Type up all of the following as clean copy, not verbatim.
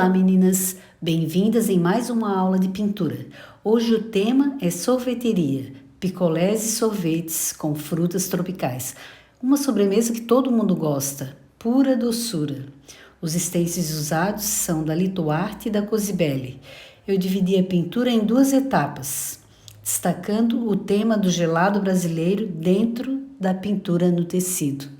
Olá meninas, bem-vindas em mais uma aula de pintura. Hoje o tema é sorveteria, picolés e sorvetes com frutas tropicais. Uma sobremesa que todo mundo gosta, pura doçura. Os stencils usados são da Lituarte e da Cosibelli. Eu dividi a pintura em duas etapas, destacando o tema do gelado brasileiro dentro da pintura no tecido.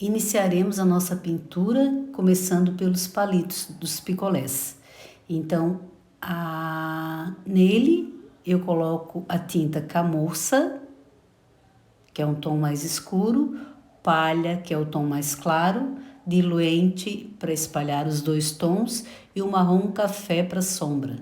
Iniciaremos a nossa pintura começando pelos palitos dos picolés. Então, nele eu coloco a tinta camurça, que é um tom mais escuro, palha, que é o tom mais claro, diluente para espalhar os dois tons e o marrom café para sombra.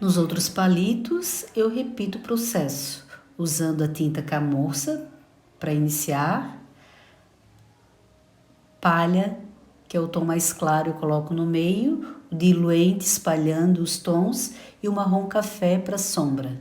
Nos outros palitos, eu repito o processo, usando a tinta camurça para iniciar, palha, que é o tom mais claro, eu coloco no meio, o diluente espalhando os tons e o marrom café para sombra.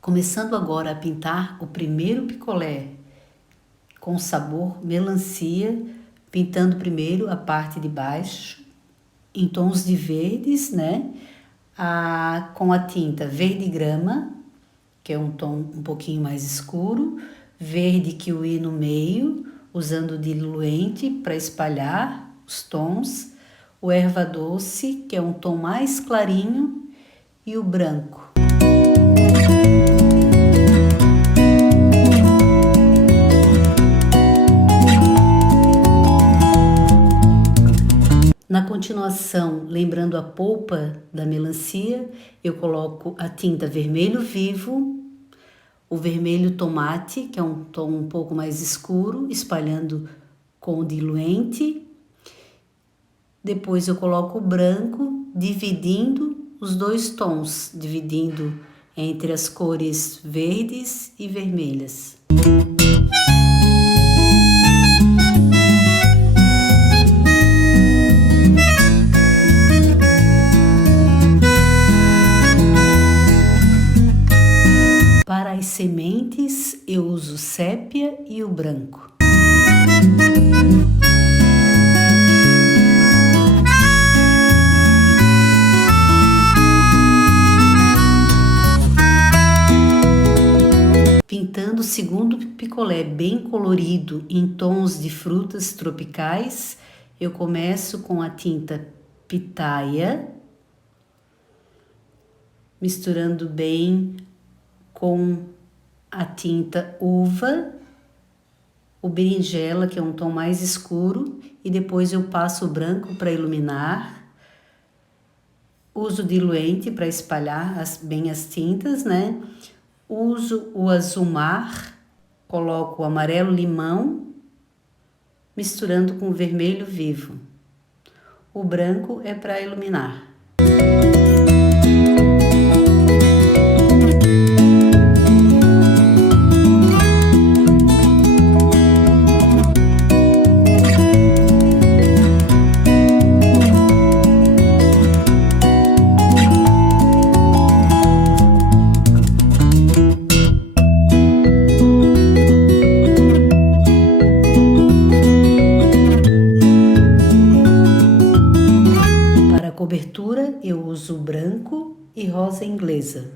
Começando agora a pintar o primeiro picolé com sabor melancia, pintando primeiro a parte de baixo em tons de verdes, né? Com a tinta verde grama, que é um tom um pouquinho mais escuro, verde kiwi no meio, usando o diluente para espalhar os tons, o erva doce, que é um tom mais clarinho, e o branco. Na continuação, lembrando a polpa da melancia, eu coloco a tinta vermelho vivo, o vermelho tomate, que é um tom um pouco mais escuro, espalhando com o diluente. Depois eu coloco o branco, dividindo os dois tons, dividindo entre as cores verdes e vermelhas. Para as sementes, eu uso o sépia e o branco. Pintando o segundo picolé bem colorido em tons de frutas tropicais, eu começo com a tinta pitaia, misturando bem com a tinta uva, o berinjela, que é um tom mais escuro, e depois eu passo o branco para iluminar. Uso diluente para espalhar bem as tintas, né? Uso o azul mar, coloco o amarelo limão, misturando com o vermelho vivo. o branco é para iluminar. Cobertura eu uso branco e rosa inglesa.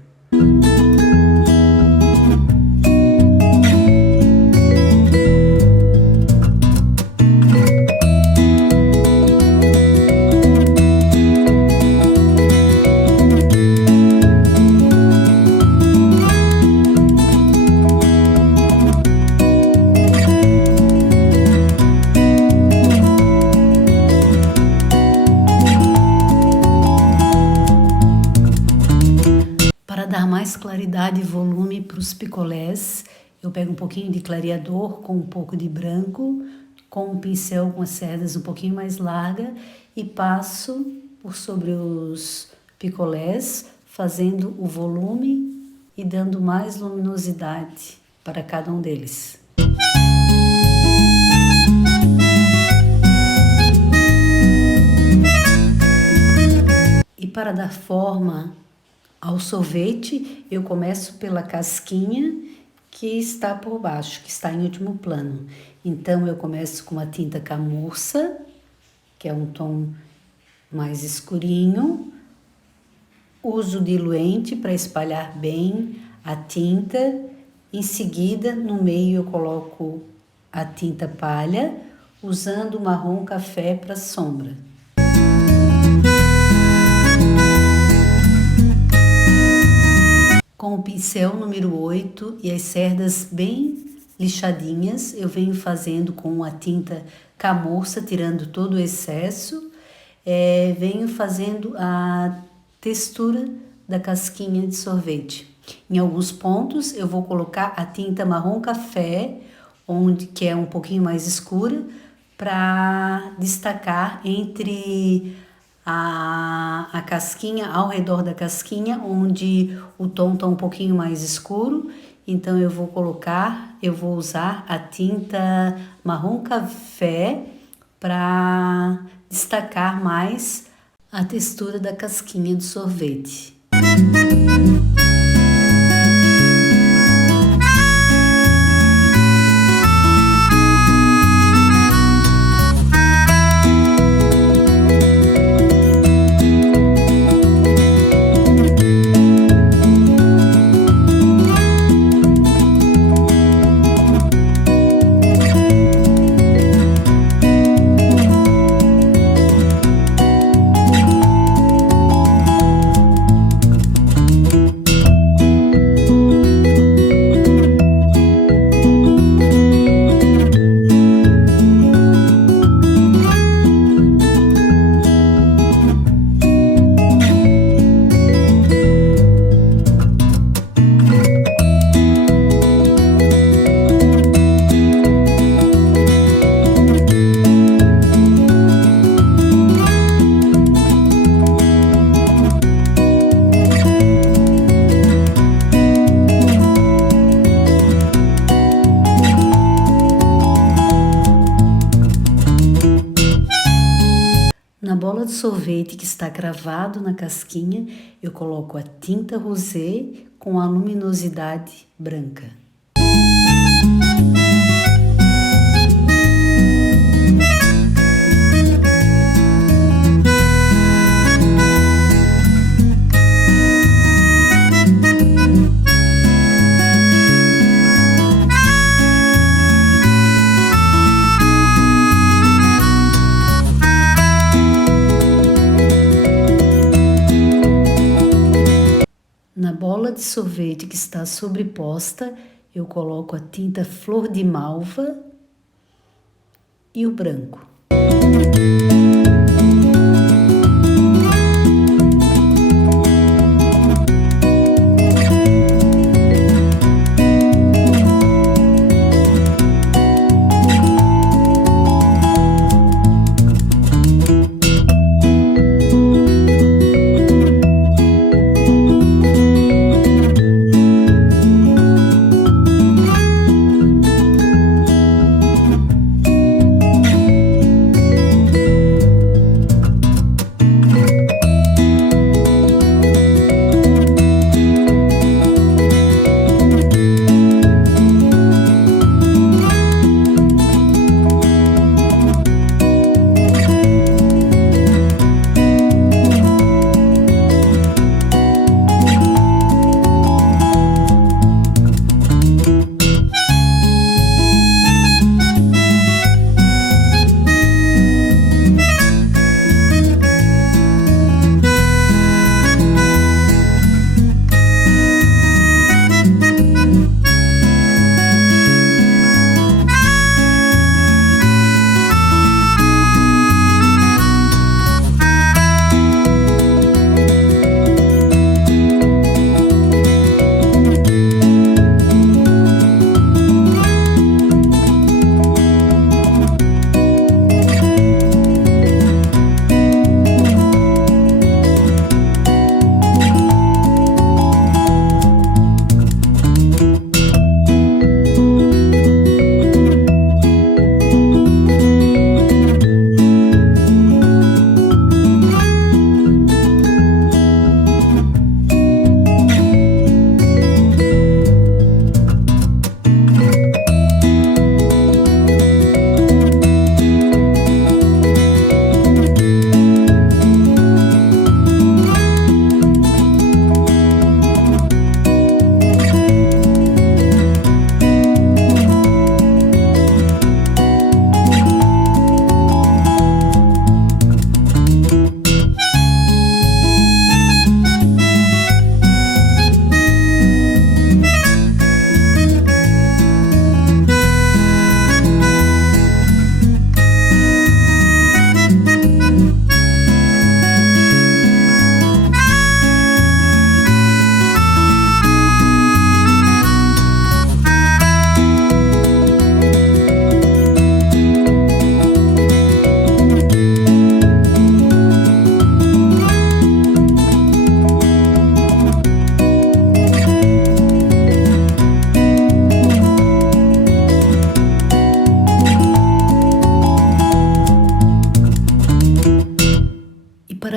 Para dar mais claridade e volume para os picolés, eu pego um pouquinho de clareador com um pouco de branco, com um pincel com as cerdas um pouquinho mais larga e passo por sobre os picolés, fazendo o volume e dando mais luminosidade para cada um deles. E para dar forma ao sorvete, eu começo pela casquinha que está por baixo, que está em último plano. Então, eu começo com a tinta camurça, que é um tom mais escurinho. Uso diluente para espalhar bem a tinta. Em seguida, no meio eu coloco a tinta palha, usando o marrom café para sombra. Com o pincel número 8 e as cerdas bem lixadinhas, eu venho fazendo com a tinta camurça, tirando todo o excesso, venho fazendo a textura da casquinha de sorvete. Em alguns pontos eu vou colocar a tinta marrom café, que é um pouquinho mais escura, para destacar entre a casquinha, ao redor da casquinha, onde o tom está um pouquinho mais escuro. Então eu vou usar a tinta marrom café para destacar mais a textura da casquinha de sorvete. Na bola de sorvete que está cravado na casquinha, eu coloco a tinta rosé com a luminosidade branca. Na bola de sorvete que está sobreposta, eu coloco a tinta flor de malva e o branco.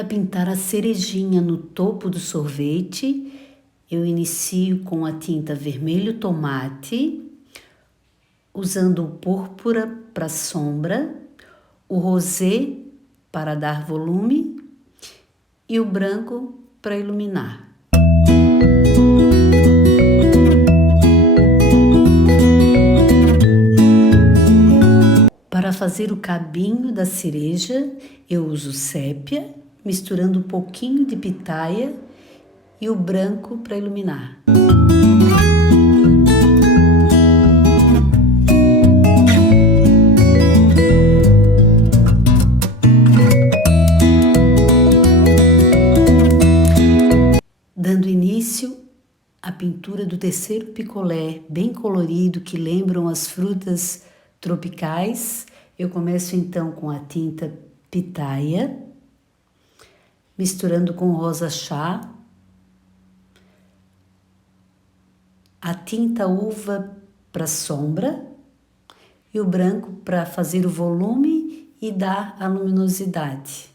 pintar a cerejinha no topo do sorvete, eu inicio com a tinta vermelho tomate, usando o púrpura para sombra, o rosé para dar volume e o branco para iluminar. Para fazer o cabinho da cereja, eu uso sépia, misturando um pouquinho de pitaia e o branco para iluminar. Dando início à pintura do terceiro picolé, bem colorido, que lembram as frutas tropicais, eu começo então com a tinta pitaia, misturando com rosa chá, a tinta uva para sombra e o branco para fazer o volume e dar a luminosidade.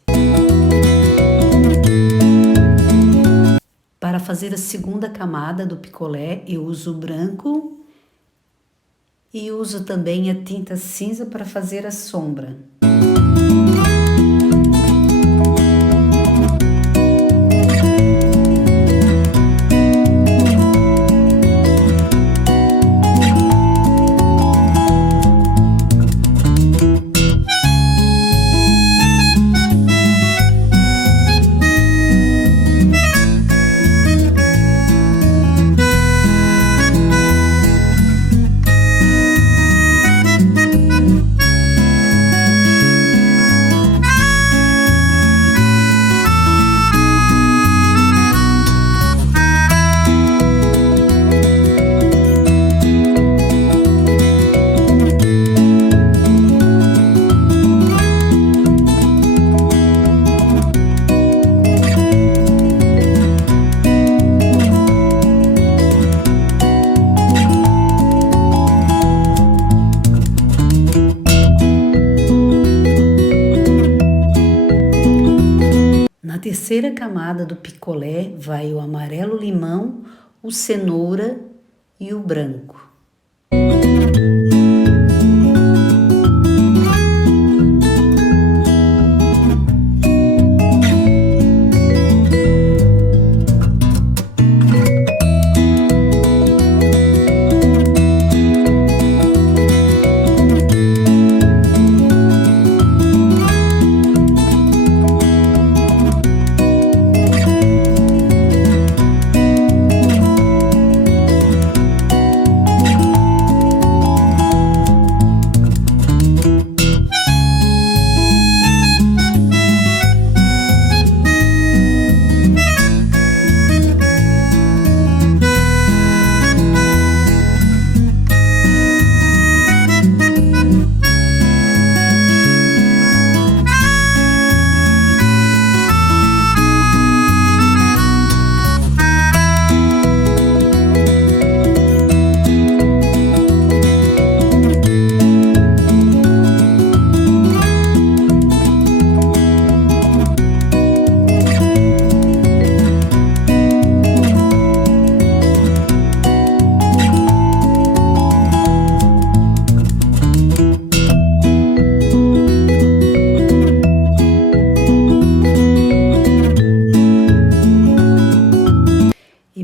Para fazer a segunda camada do picolé, eu uso o branco e uso também a tinta cinza para fazer a sombra. Na terceira camada do picolé vai o amarelo limão, o cenoura e o branco.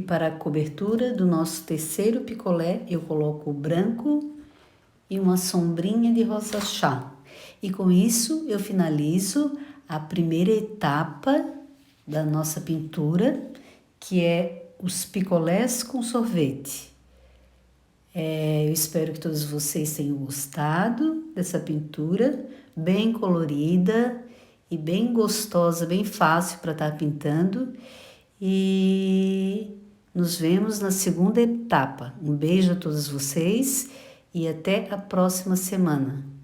Para a cobertura do nosso terceiro picolé, eu coloco o branco e uma sombrinha de rosa chá. E com isso eu finalizo a primeira etapa da nossa pintura, que é os picolés com sorvete. Eu espero que todos vocês tenham gostado dessa pintura, bem colorida e bem gostosa, bem fácil para estar pintando. E nos vemos na segunda etapa. Um beijo a todos vocês e até a próxima semana.